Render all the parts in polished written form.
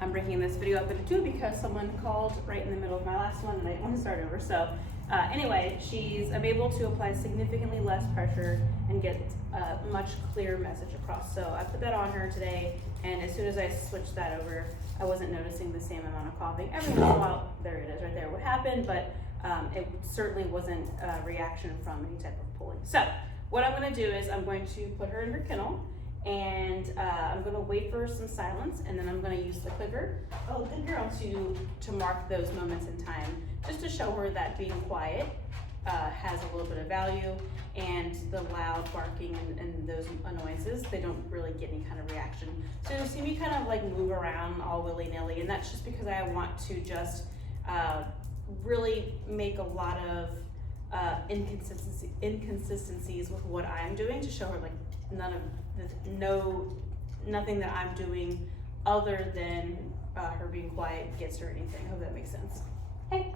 I'm breaking this video up into two because someone called right in the middle of my last one and I want to start over. So anyway, I'm able to apply significantly less pressure and get a much clearer message across. So I put that on her today, and as soon as I switched that over, I wasn't noticing the same amount of coughing. Every once in a while, there it is right there, what happened, but it certainly wasn't a reaction from any type of pulling. So what I'm going to do is I'm going to put her in her kennel, and I'm going to wait for some silence, and then I'm going to use the clicker, oh good girl, to mark those moments in time, just to show her that being quiet has a little bit of value, and the loud barking and those annoyances, they don't really get any kind of reaction. So you'll see me kind of like move around all willy-nilly, and that's just because I want to just really make a lot of inconsistencies with what I'm doing to show her like nothing that I'm doing other than her being quiet gets her anything. I hope that makes sense. Hey,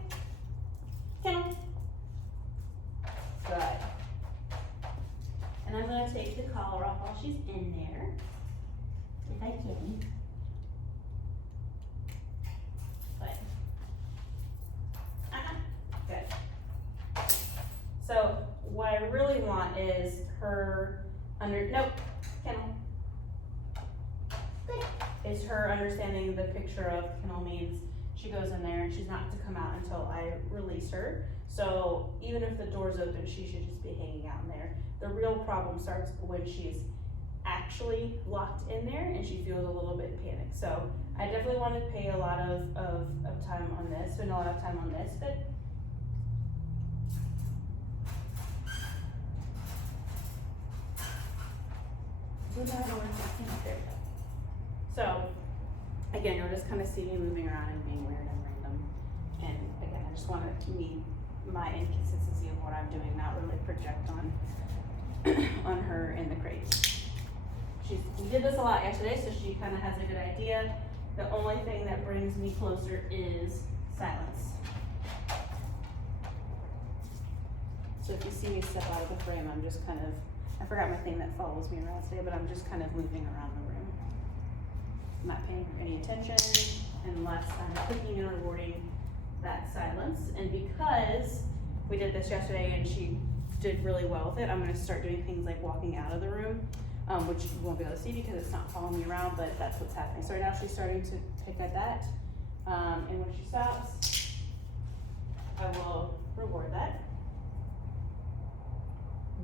kennel. Good. And I'm going to take the collar off while she's in there, if I can. Good. Good. So what I really want is her kennel. Good. Is her understanding the picture of kennel means she goes in there and she's not to come out until I release her. So even if the door's open, she should just be hanging out in there. The real problem starts when she's actually locked in there and she feels a little bit panicked. So I definitely want to pay a lot of time on this, spend a lot of time on this. But so again, you'll just kind of see me moving around and being weird and random. And again, I just want to meet my inconsistency of what I'm doing, not really project on her in the crate. We did this a lot yesterday, so she kind of has a good idea. The only thing that brings me closer is silence. So if you see me step out of the frame, I'm just kind of, I forgot my thing that follows me around today, but I'm just kind of moving around the room. I'm not paying her any attention unless I'm clicking and rewarding that silence. And because we did this yesterday and she did really well with it, I'm going to start doing things like walking out of the room, which you won't be able to see because it's not following me around, but that's what's happening. So right now she's starting to pick at that, and when she stops, I will reward that.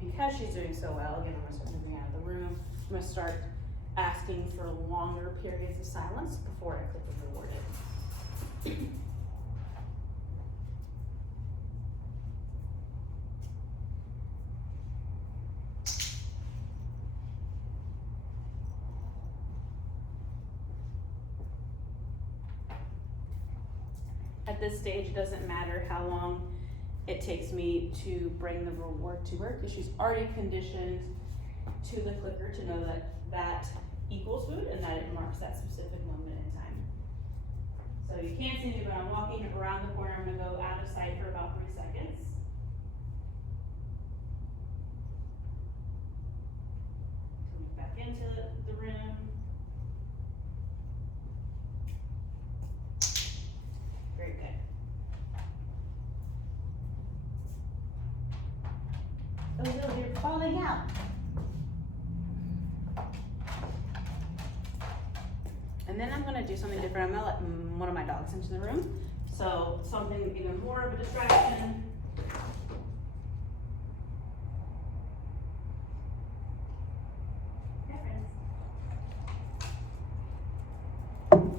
Because she's doing so well, again, I'm going to start moving out of the room. I'm going to start asking for longer periods of silence before I click and reward it. At this stage, it doesn't matter how long it takes me to bring the reward to her because she's already conditioned to the clicker to know that that equals food and that it marks that specific moment in time. So you can't see me, but I'm walking around the corner. I'm going to go out of sight for about 3 seconds. Coming back into the room. Very good. Oh no, you're falling out. And then I'm going to do something different. I'm going to let one of my dogs into the room. So something even more of a distraction. Yeah, friends.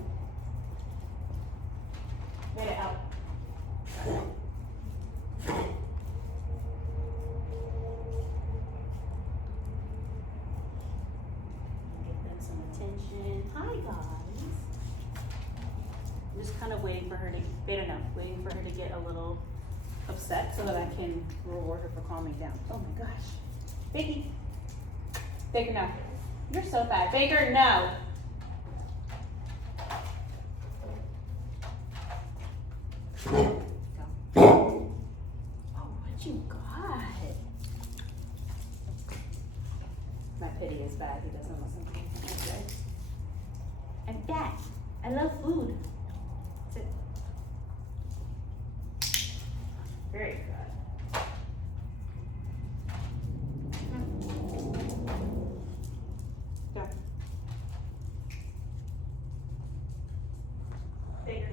Made it out. Attention. Hi guys. I'm just kind of waiting for her to get a little upset so that I can reward her for calming down. Oh my gosh. Baker, no. You're so bad. Baker, no. Go. Oh, what you got? My pity is bad. He doesn't listen to me. Okay. And that. I love food. Sit. Very good. Go. Bigger.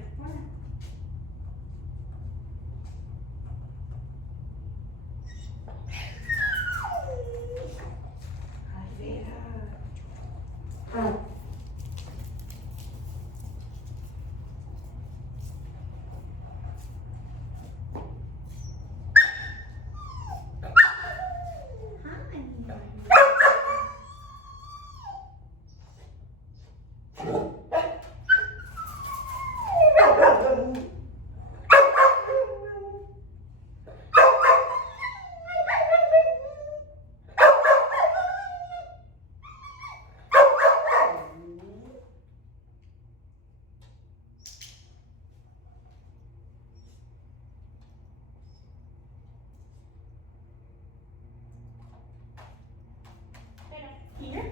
Here.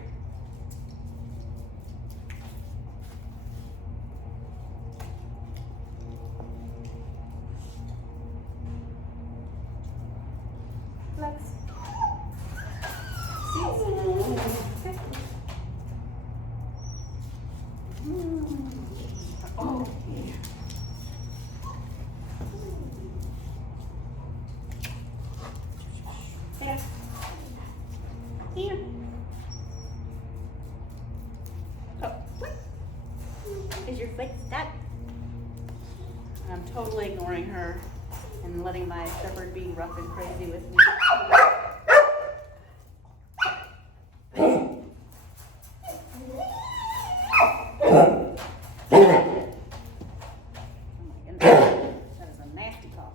Flex. Okay. Oh, yeah. There. Here. Oh, what? Is your foot stuck? I'm totally ignoring her and letting my shepherd be rough and crazy with me. That is a nasty cough.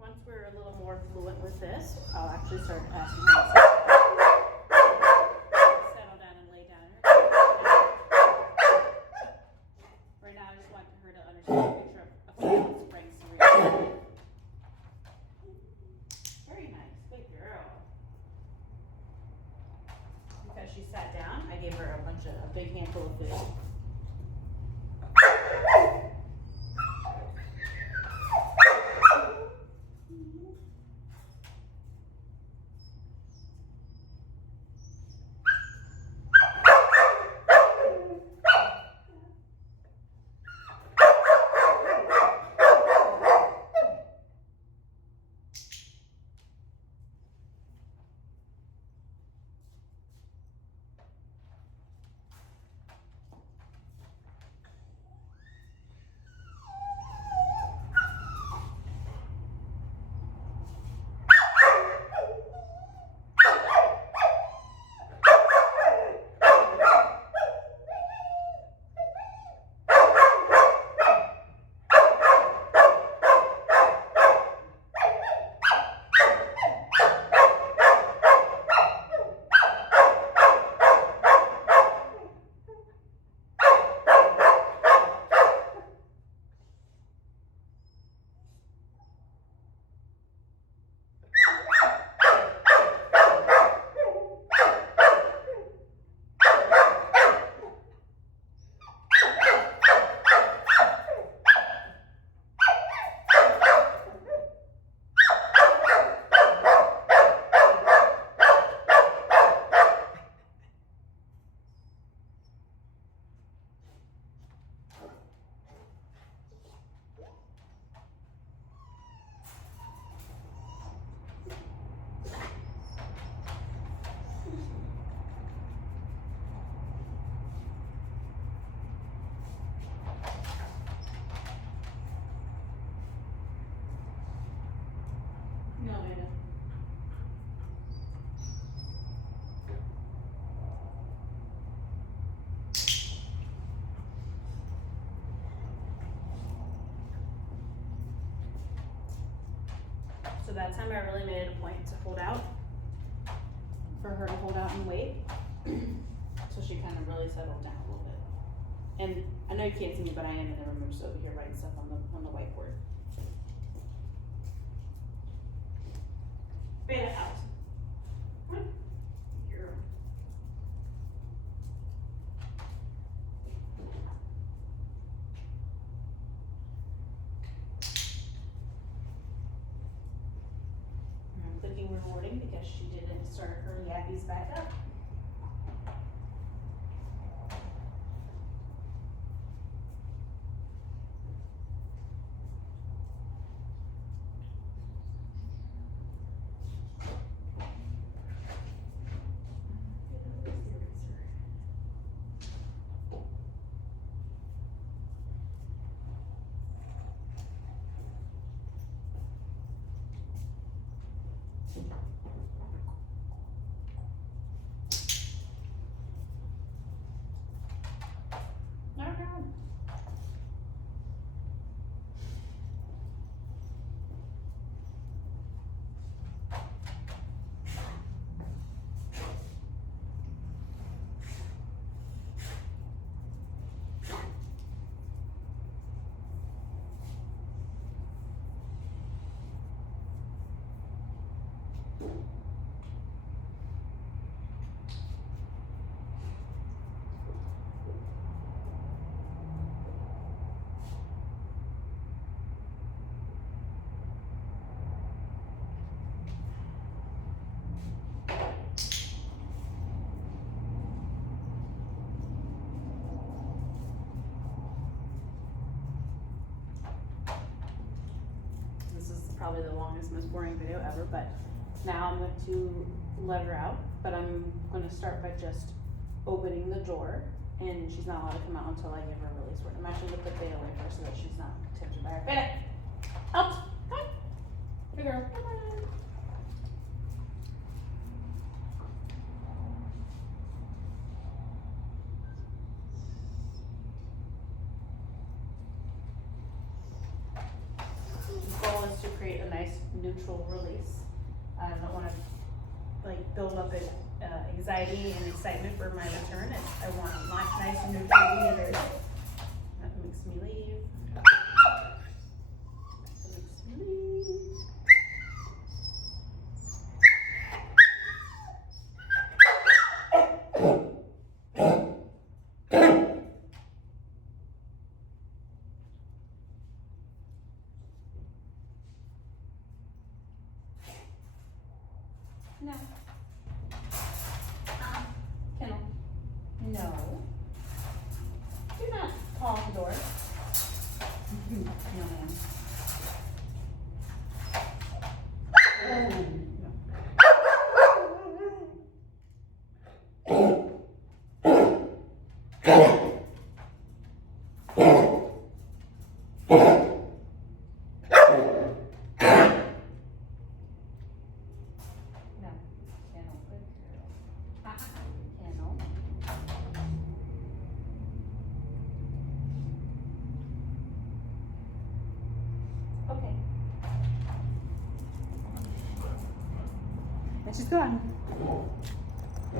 Once we're a little more fluent with this, I'll actually start asking her to settle down and lay down in her bed. Right now, I just want her to understand the picture of a few springs to read. Very nice, good girl. Because she sat down, I gave her a big handful of food. So that time I really made it a point to hold out, for her to hold out and wait. So she kind of really settled down a little bit. And I know you can't see me, but I am in the room. I'm just over here writing stuff on the whiteboard. Beta out. Here. I'm clicking rewarding because she didn't start her yappies back up. Probably the longest, most boring video ever, but now I'm going to let her out, but I'm going to start by just opening the door, and she's not allowed to come out until I give her a release word. I'm actually going to put Beta away first so that she's not tempted by her. Beta! Out! Come on! Good girl. Come on. To create a nice neutral release. I don't want to like build up anxiety and excitement for my return. I want a nice and neutral leader. That makes me leave. That makes me leave. No. Kennel. No. Do not paw the door. No, ma'am. Okay. And she's gone.